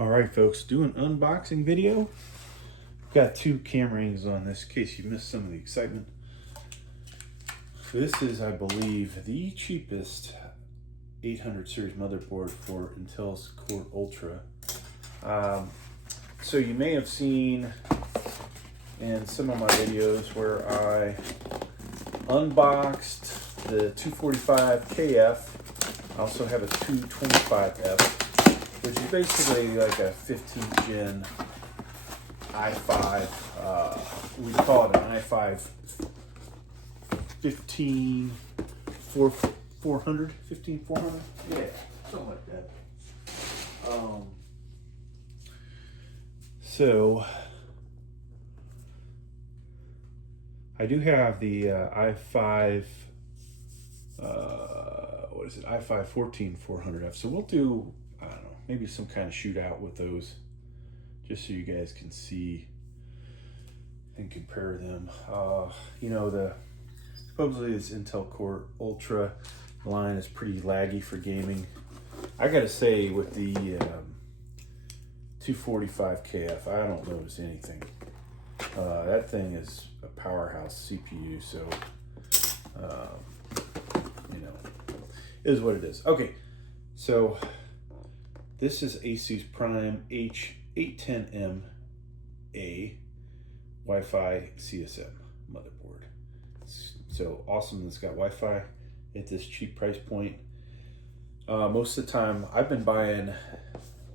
All right, folks, do an unboxing video. Got two camera angles on this in case you missed some of the excitement. This is, I believe, the cheapest 800 series motherboard for Intel's Core Ultra. So you may have seen in some of my videos where I unboxed the 245KF. I also have a 225F. Which is basically like a 15th gen i5. We call it an i5 15400. Yeah, something like that. So I do have the i5. What is it? i5 14400F. So we'll do, I don't know, maybe some kind of shootout with those, just so you guys can see and compare them. You know, supposedly this Intel Core Ultra line is pretty laggy for gaming. I gotta say, with the 245KF, I don't notice anything. That thing is a powerhouse CPU, so you know, it is what it is. Okay, so this is ASUS Prime H810M-A Wi-Fi-CSM motherboard. So awesome, it's got Wi-Fi at this cheap price point. Most of the time I've been buying,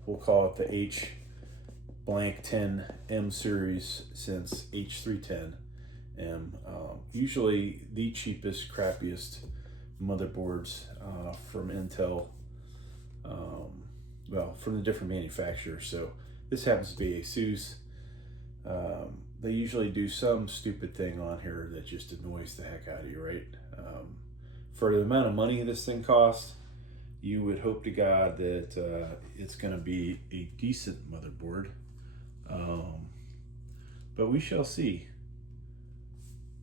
we'll call it the H810M series since H810M. Usually the cheapest, crappiest motherboards from Intel. Well, from the different manufacturers. So this happens to be ASUS. They usually do some stupid thing on here that just annoys the heck out of you, right? For the amount of money this thing costs, you would hope to God that it's going to be a decent motherboard. But we shall see.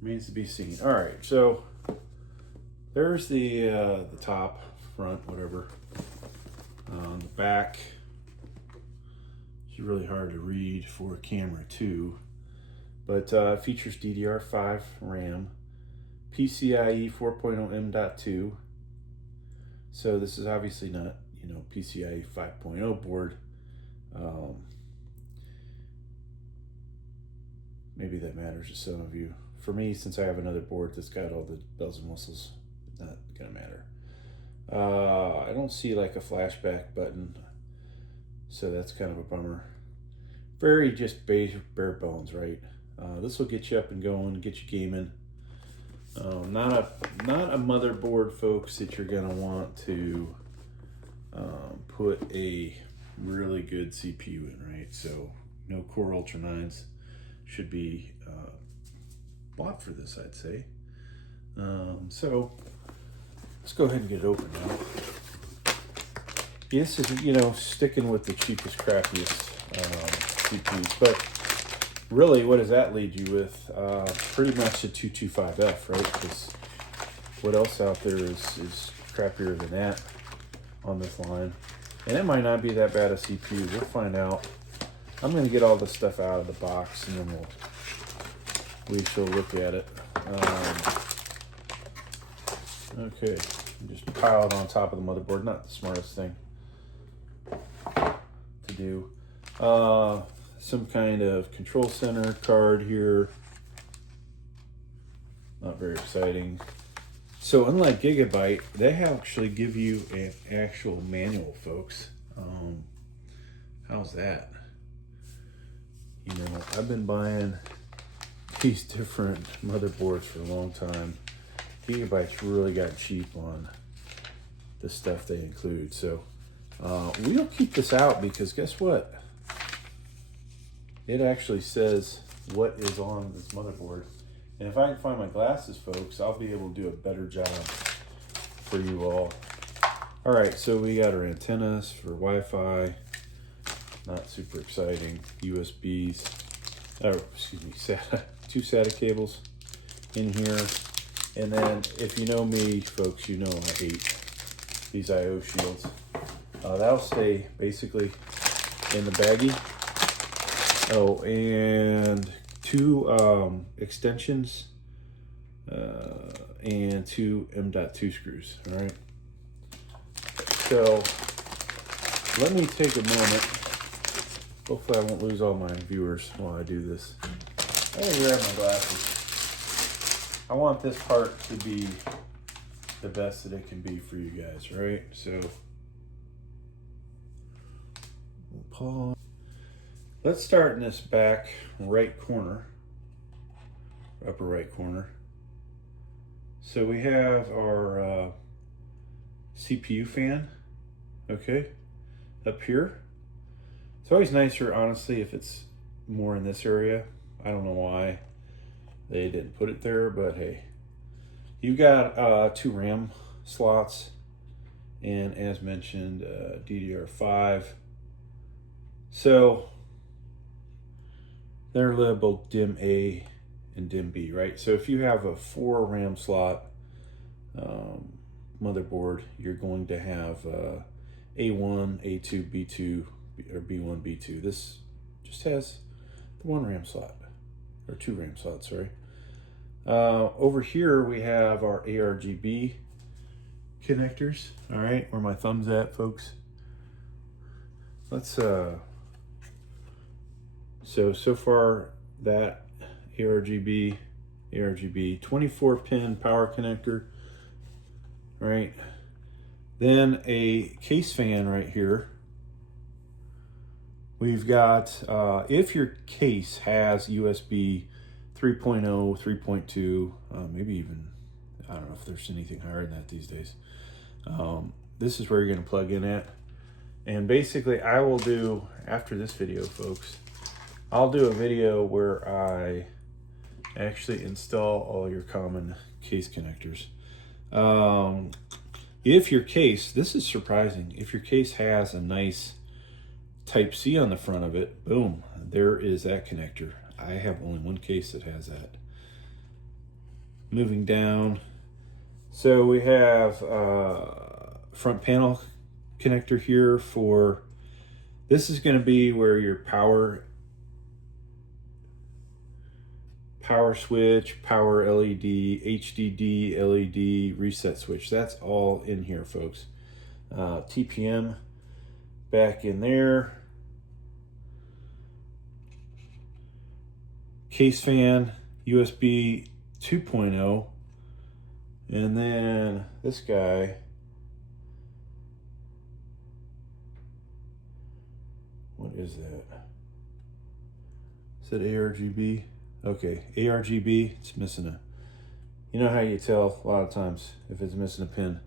Remains to be seen. All right, so there's the top, front, whatever. The back is really hard to read for a camera too, but features DDR5 RAM, PCIe 4.0 M.2. So this is obviously not, you know, PCIe 5.0 board. Maybe that matters to some of you. For me, since I have another board that's got all the bells and whistles, it's not gonna matter. I don't see like a flashback button, so that's kind of a bummer. Very just bare bones, right? This will get you up and going, get you gaming. Not a motherboard, folks, that you're gonna want to put a really good CPU in, right? So no Core Ultra 9s should be bought for this, I'd say. So let's go ahead and get it open now. This is, you know, sticking with the cheapest, crappiest CPUs, but really, what does that lead you with? Pretty much a 225F, right? Because what else out there is crappier than that on this line? And it might not be that bad a CPU. We'll find out. I'm going to get all this stuff out of the box, and then we shall look at it. Okay, just pile it on top of the motherboard. Not the smartest thing to do. Some kind of control center card here. Not very exciting. So unlike Gigabyte, they actually give you an actual manual, folks. How's that? You know, I've been buying these different motherboards for a long time. Gigabyte's really got cheap on the stuff they include. So we'll keep this out because guess what? It actually says what is on this motherboard. And if I can find my glasses, folks, I'll be able to do a better job for you all. All right, so we got our antennas for Wi-Fi. Not super exciting. USBs. Oh, excuse me, two SATA cables in here. And then, if you know me, folks, you know I hate these I/O shields. That'll stay basically in the baggie. Oh, and 2 extensions and 2 M.2 screws. All right. So let me take a moment. Hopefully I won't lose all my viewers while I do this. I'm gonna grab my glasses. I want this part to be the best that it can be for you guys, right? So we'll pause. Let's start in this back right corner, upper right corner. So we have our CPU fan, okay, up here. It's always nicer, honestly, if it's more in this area. I don't know why they didn't put it there, but hey. You've got 2 RAM slots, and as mentioned, DDR5. So they're labeled DIMM A and DIMM B, right? So if you have a 4 RAM slot motherboard, you're going to have A1, A2, B2, or B1, B2. This just has the 1 RAM slot, or 2 RAM slots, sorry. Over here we have our ARGB connectors. All right, where my thumb's at, folks. Let's so far that ARGB 24-pin power connector, right? Then a case fan right here. We've got if your case has USB 3.0, 3.2, maybe even, I don't know if there's anything higher than that these days. This is where you're gonna plug in at. And basically I will do, after this video, folks, I'll do a video where I actually install all your common case connectors. If your case, this is surprising, if your case has a nice Type-C on the front of it, boom, there is that connector. I have only one case that has that. Moving down, so we have front panel connector here for, this is going to be where your power switch, power LED, HDD LED, reset switch. That's all in here, folks. TPM back in there. Case fan, USB 2.0, and then this guy, what is that? Is that ARGB? Okay, ARGB, it's missing a, you know how you tell a lot of times if it's missing a pin.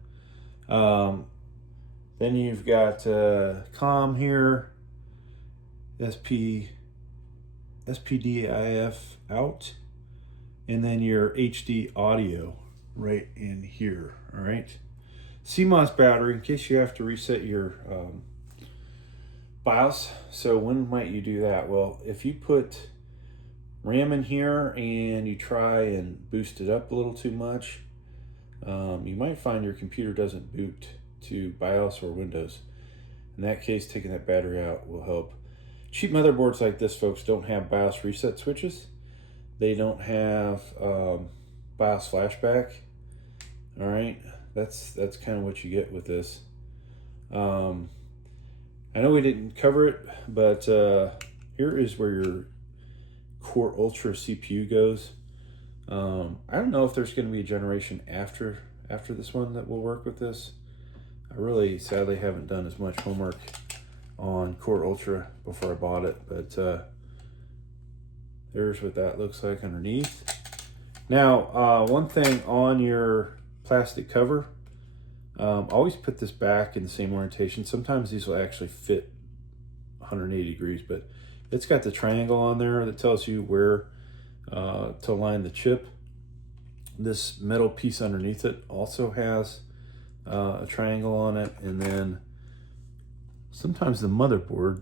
Then you've got COM here, SPDIF out, and then your HD audio right in here. All right, CMOS battery in case you have to reset your BIOS. So when might you do that? Well, if you put RAM in here and you try and boost it up a little too much, you might find your computer doesn't boot to BIOS or Windows. In that case, taking that battery out will help. Cheap motherboards like this, folks, don't have BIOS reset switches. They don't have BIOS flashback. All right, that's kind of what you get with this. I know we didn't cover it, but here is where your Core Ultra CPU goes. I don't know if there's going to be a generation after this one that will work with this. I really sadly haven't done as much homework on Core Ultra before I bought it, but there's what that looks like underneath. Now, one thing on your plastic cover, always put this back in the same orientation. Sometimes these will actually fit 180 degrees, but it's got the triangle on there that tells you where to line the chip. This metal piece underneath it also has a triangle on it, and then sometimes the motherboard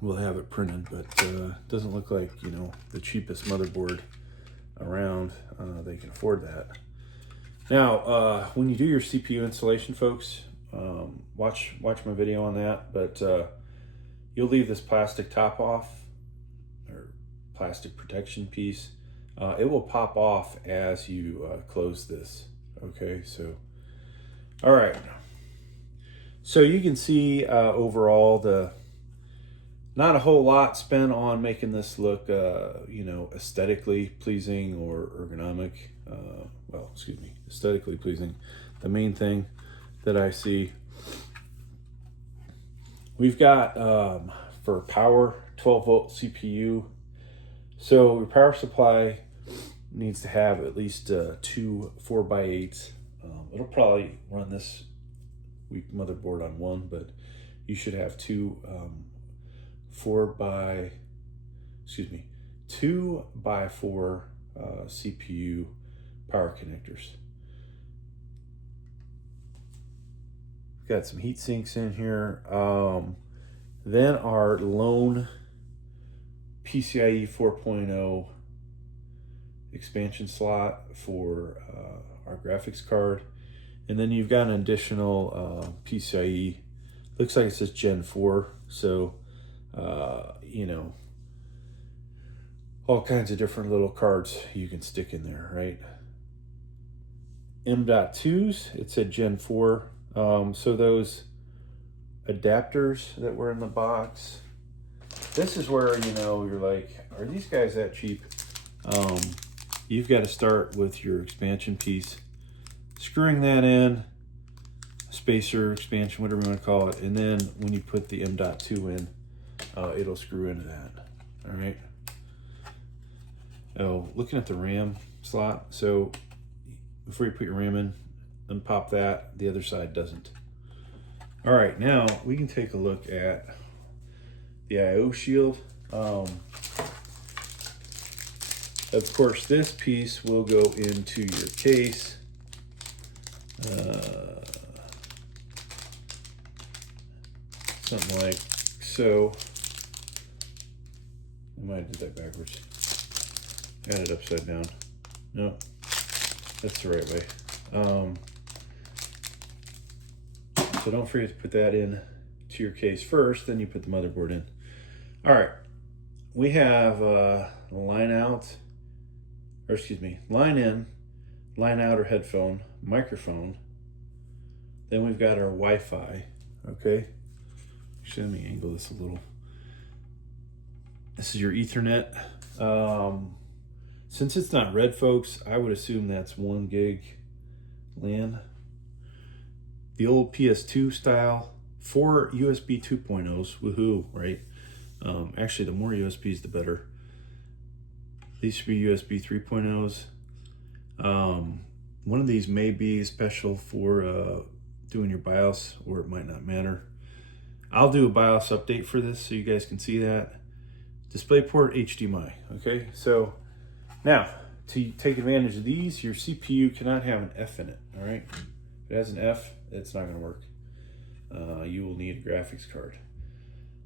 will have it printed, but it doesn't look like, you know, the cheapest motherboard around. They can afford that. Now, when you do your CPU installation, folks, watch my video on that, but you'll leave this plastic top off, or plastic protection piece. It will pop off as you close this. Okay, so, all right. So you can see overall not a whole lot spent on making this look, you know, aesthetically pleasing or ergonomic. Well, excuse me, aesthetically pleasing. The main thing that I see, we've got for power, 12-volt CPU. So your power supply needs to have at least 2 4x8s. It'll probably run this weak motherboard on one, but you should have 2 2x4 CPU power connectors. Got some heat sinks in here. Then our lone PCIe 4.0 expansion slot for our graphics card. And then you've got an additional PCIe, looks like it says Gen 4. So, you know, all kinds of different little cards you can stick in there, right? M.2s, it said Gen 4. So those adapters that were in the box, this is where, you know, you're like, are these guys that cheap? You've got to start with your expansion piece, screwing that in, spacer, expansion, whatever you want to call it, and then when you put the M.2 in, it'll screw into that. All right. Oh, looking at the RAM slot, so before you put your RAM in, unpop that, the other side doesn't. All right, now we can take a look at the I/O shield. Of course, this piece will go into your case. Something like so. I might have did that backwards. Got it upside down. No, that's the right way. So don't forget to put that in to your case first, then you put the motherboard in. All right, we have line out, or excuse me, line in, line out or headphone, microphone. Then we've got our Wi-Fi, okay? Actually, let me angle this a little. This is your Ethernet. Since it's not red, folks, I would assume that's 1 gig LAN. The old PS2 style, 4 USB 2.0s, woohoo, right? Actually, the more USBs, the better. These should be USB 3.0s. One of these may be special for doing your BIOS, or it might not matter. I'll do a BIOS update for this so you guys can see that. DisplayPort HDMI, okay? So now, to take advantage of these, your CPU cannot have an F in it, all right? If it has an F, it's not gonna work. You will need a graphics card.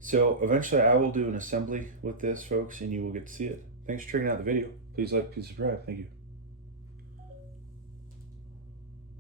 So eventually I will do an assembly with this, folks, and you will get to see it. Thanks for checking out the video. Please like, please subscribe. Thank you.